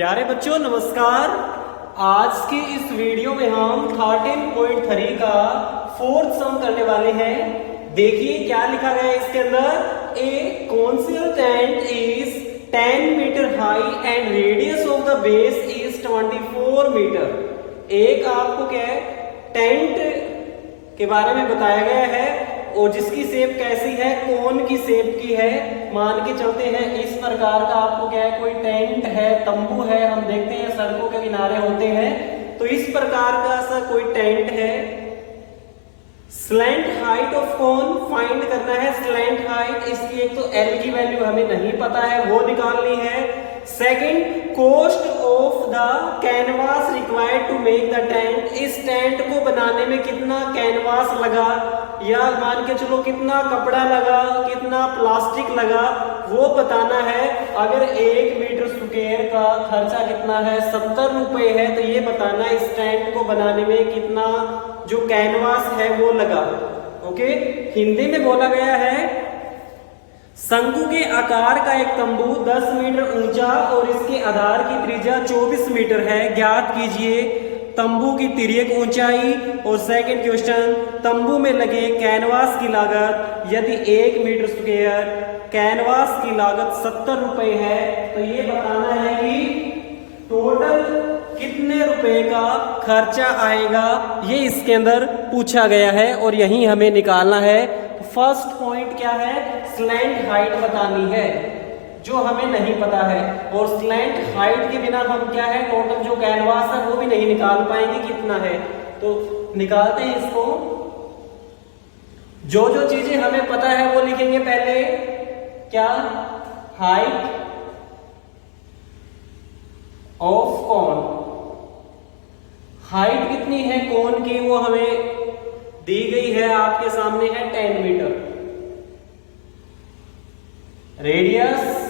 प्यारे बच्चों नमस्कार। आज की इस वीडियो में हम 13.3 का फोर्थ सम करने वाले हैं। देखिए क्या लिखा गया है इसके अंदर। A conical tent is 10 metre high and radius of the base is 24 metre. एक आपको क्या है टेंट के बारे में बताया गया है और जिसकी शेप कैसी है, कोन की शेप की है। मान के चलते हैं इस प्रकार का आपको क्या है कोई टेंट है, तंबू है, हम देखते हैं सड़कों के किनारे होते हैं, तो इस प्रकार का सा कोई टेंट है। Slant height of cone find करना है। स्लैंट हाइट इसकी एक तो एल की वैल्यू हमें नहीं पता है, वो निकालनी है। Second, cost of the canvas required to make the tent. इस टेंट को बनाने में कितना कैनवास लगा, या मान के चलो कितना कपड़ा लगा, कितना प्लास्टिक लगा, वो बताना है। अगर 1 मीटर स्क्वायर का खर्चा कितना है, 70 रुपए है, तो ये बताना है इस टेंट को बनाने में कितना जो कैनवास है वो लगा। ओके, हिंदी में बोला गया है शंकु के आकार का एक तंबू 10 मीटर ऊंचा और इसके आधार की त्रिज्या 24 मीटर है। ज्ञात कीजिए तंबू की तिर्यक ऊंचाई। और सेकंड क्वेश्चन, तंबू में लगे कैनवास की लागत यदि 1 मीटर स्क्वायर कैनवास की लागत 70 रुपए है, तो ये बताना है कि टोटल कितने रुपए का खर्चा आएगा, ये इसके अंदर पूछा गया है और यही हमें निकालना है। फर्स्ट पॉइंट क्या है, स्लैंट हाइट बतानी है जो हमें नहीं पता है, और स्लैंट हाइट के बिना हम क्या है टोटल जो कैनवास है वो भी नहीं निकाल पाएंगे कितना है। तो निकालते हैं इसको। जो जो चीजें हमें पता है वो लिखेंगे पहले। क्या, हाइट ऑफ कोन, हाइट कितनी है कोन की वो हमें दी गई है, आपके सामने है 10 मीटर। रेडियस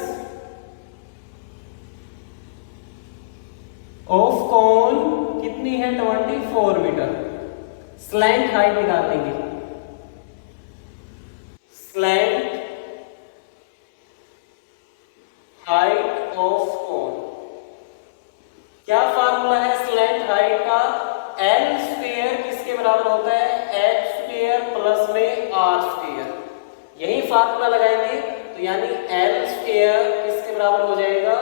ऑफ कोन कितनी है 24 मीटर। स्लैंट हाइट निकाल लेंगे। स्लैंट हाइट ऑफ कोन, क्या फार्मूला है स्लैंट हाइट का, एल स्क्वायर किसके बराबर होता है, एच स्क्वायर प्लस में आर स्क्वायर। यही फार्मूला लगाएंगे तो यानी एल स्क्वायर किसके बराबर हो जाएगा,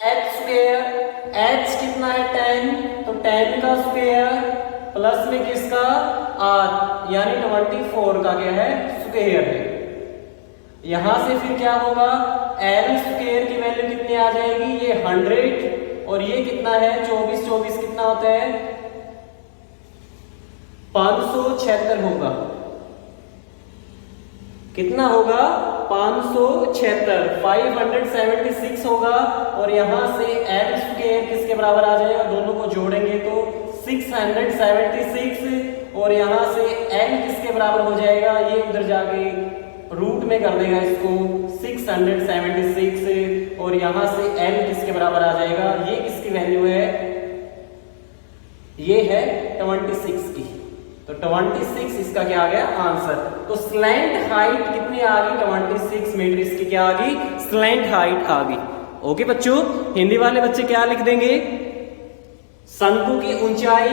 एच स्क्वायर। एच कितना है 10, तो 10 का स्क्वायर प्लस में किसका आर, यानी 24 का क्या है स्क्वायर है। यहां से फिर क्या होगा, एल स्क्वायर की वैल्यू कितनी आ जाएगी, ये 100 और ये कितना है 24, 24 कितना होता है 576 होगा। कितना होगा 576, 576 होगा। और यहां से एल स्क्वायर किसके बराबर आ जाएगा, दोनों को जोड़ेंगे तो 676, और यहां से एल किसके बराबर हो जाएगा, ये उधर जाके रूट में कर देगा इसको 676, और यहां से एल किसके बराबर आ जाएगा, ये किसकी वैल्यू है, ये है 26 की। तो 26 इसका क्या आ गया आंसर। तो स्लैंट हाइट कितनी आ गई 26 मीटर, इसकी क्या आ गई स्लैंट हाइट आ गई। ओके बच्चों, हिंदी वाले बच्चे क्या लिख देंगे, शंकु की ऊंचाई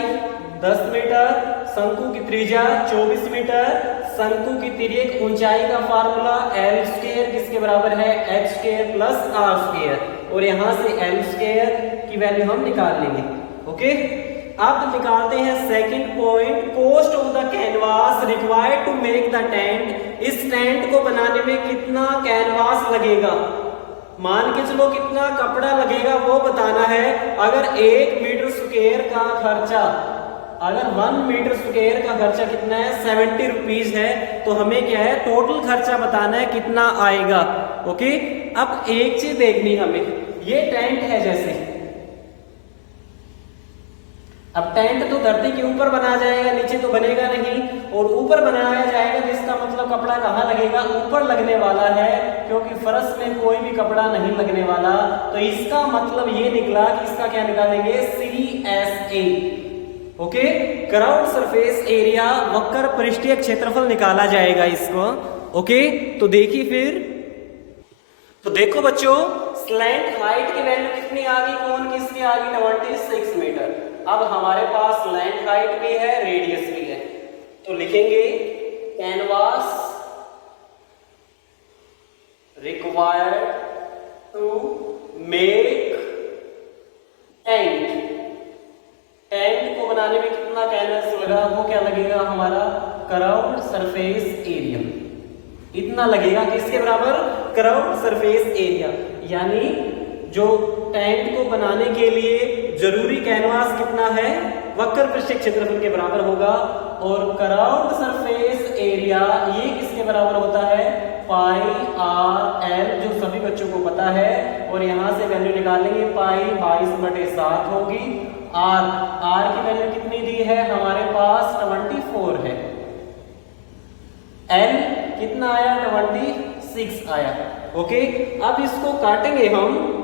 10 मीटर, शंकु की त्रिज्या 24 मीटर, शंकु की तिर्यक ऊंचाई का फार्मूला एल स्क्वायर किसके बराबर है, H square plus R square, और यहां से एल स्क्वायर की वैल्यू हम निकाल लेंगे। ओके, अब निकालते हैं second point, cost of the canvas required to make the tent. इस टेंट को बनाने में कितना कैनवास लगेगा, मान के चलो कितना कपड़ा लगेगा वो बताना है। अगर 1 मीटर स्क्वायर का खर्चा, अगर 1 मीटर स्क्वायर का खर्चा कितना है 70 रुपीज है, तो हमें क्या है टोटल खर्चा बताना है कितना आएगा। ओके, अब एक चीज देखनी हमें, ये टेंट है जैसे, अब टेंट तो धरती के ऊपर बनाया जाएगा, नीचे तो बनेगा नहीं, और ऊपर बनाया जाएगा जिसका मतलब कपड़ा कहाँ लगेगा, ऊपर लगने वाला है, क्योंकि फर्श में कोई भी कपड़ा नहीं लगने वाला। तो इसका मतलब ये निकला कि इसका क्या निकालेंगे CSA। Okay, crowd surface area, वक्र पृष्ठीय क्षेत्रफल निकाला जाएगा इसको। ओके, तो देखिए फिर, तो देखो बच्चों स्लैंट हाइट की वैल्यू कितनी आ गई, कोन किसकी आ गई 26 मीटर। अब हमारे पास स्लैंट हाइट भी है, रेडियस भी है, तो लिखेंगे canvas required to make tent. Tent को बनाने में कितना कैनवास लगा, वो क्या लगेगा हमारा कर्व्ड सरफेस एरिया, इतना लगेगा। किसके बराबर, कर्व्ड सरफेस एरिया, यानी जो टेंट को बनाने के लिए जरूरी कैनवास कितना है, वक्र पृष्ठीय क्षेत्रफल के बराबर होगा। और कर्व्ड सरफेस एरिया ये किसके बराबर होता है, पाई आर एल, जो सभी बच्चों को पता है। और यहां से वैल्यू निकालेंगे, पाई 22/7 होगी। आर की वैल्यू कितनी दी है हमारे पास 24 है। एल कितना आया 26 आया। ओके, अब इसको काटेंगे हम।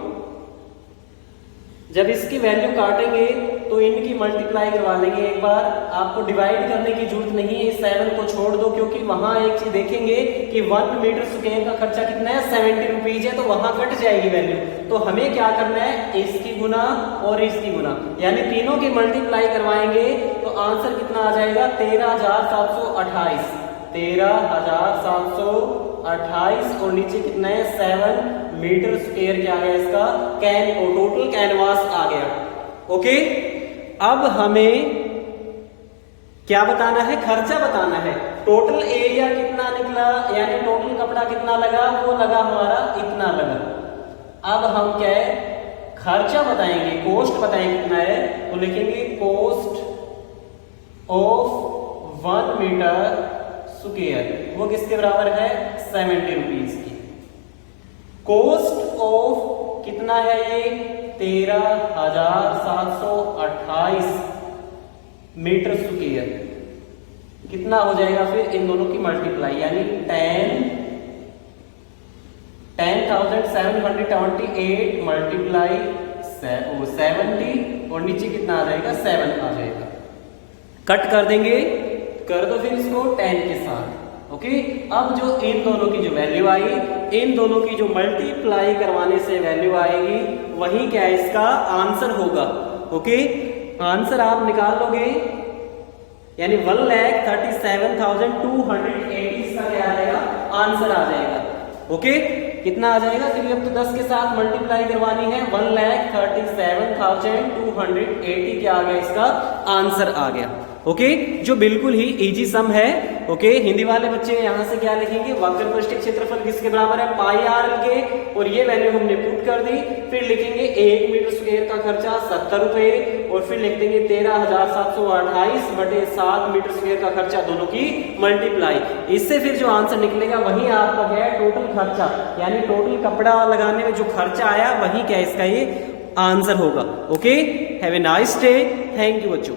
जब इसकी वैल्यू काटेंगे तो इनकी मल्टीप्लाई करवा लेंगे एक बार। आपको डिवाइड करने की जरूरत नहीं है, 7 को छोड़ दो, क्योंकि वहां एक चीज देखेंगे कि 1 मीटर स्क्वायर का खर्चा कितना है 70 रुपीज है, तो वहां कट जाएगी वैल्यू। तो हमें क्या करना है, इसकी गुना और इसकी गुना, यानी तीनों की मल्टीप्लाई करवाएंगे तो आंसर कितना आ जाएगा 13,728। 13,728 और नीचे कितना है 7 मीटर स्क्वायर क्या है इसका टोटल कैनवास आ गया। ओके, अब हमें क्या बताना है, खर्चा बताना है। टोटल एरिया कितना निकला, यानी टोटल कपड़ा कितना लगा, वो लगा हमारा इतना लगा। अब हम क्या है, खर्चा बताएंगे, कोस्ट बताएंगे कितना है, तो लिखेंगे कोस्ट ऑफ 1 मीटर स्क्वायर, वो किसके बराबर है 70 रुपीज की। कोस्ट ऑफ कितना है ये 13,728 मीटर स्क्वायर, कितना हो जाएगा फिर इन दोनों की मल्टीप्लाई, यानी 10,728 मल्टीप्लाई 70 और नीचे कितना आ जाएगा 7 आ जाएगा। कट कर देंगे, कर दो फिर इसको 10 के साथ। ओके, अब जो इन दोनों की जो वैल्यू आई, इन दोनों की जो मल्टीप्लाई करवाने से वैल्यू आएगी, वही क्या है इसका आंसर होगा। ओके, आंसर आप निकाल लोगे, यानी 1,37,280 इसका क्या आ जाएगा आंसर आ जाएगा। ओके, कितना आ जाएगा, क्योंकि अब तो 10 के साथ मल्टीप्लाई करवानी है। 1,37,280 क्या आ गया इसका आंसर आ गया। ओके, जो बिल्कुल ही इजी सम है। ओके, हिंदी वाले बच्चे यहां से क्या लिखेंगे, वक्र पृष्ठीय क्षेत्रफल किसके बराबर है पाई आर के, और ये वैल्यू हमने पुट कर दी। फिर लिखेंगे 1 मीटर स्क्वायर का खर्चा 70 रुपए, और फिर लिख देंगे 13,728/7 मीटर स्क्वायर का खर्चा, दोनों की मल्टीप्लाई। इससे फिर जो आंसर निकलेगा वही आपका क्या है टोटल खर्चा, यानी टोटल कपड़ा लगाने में जो खर्चा आया वही क्या इसका ये आंसर होगा। Okay, have a nice day, thank you बच्चों।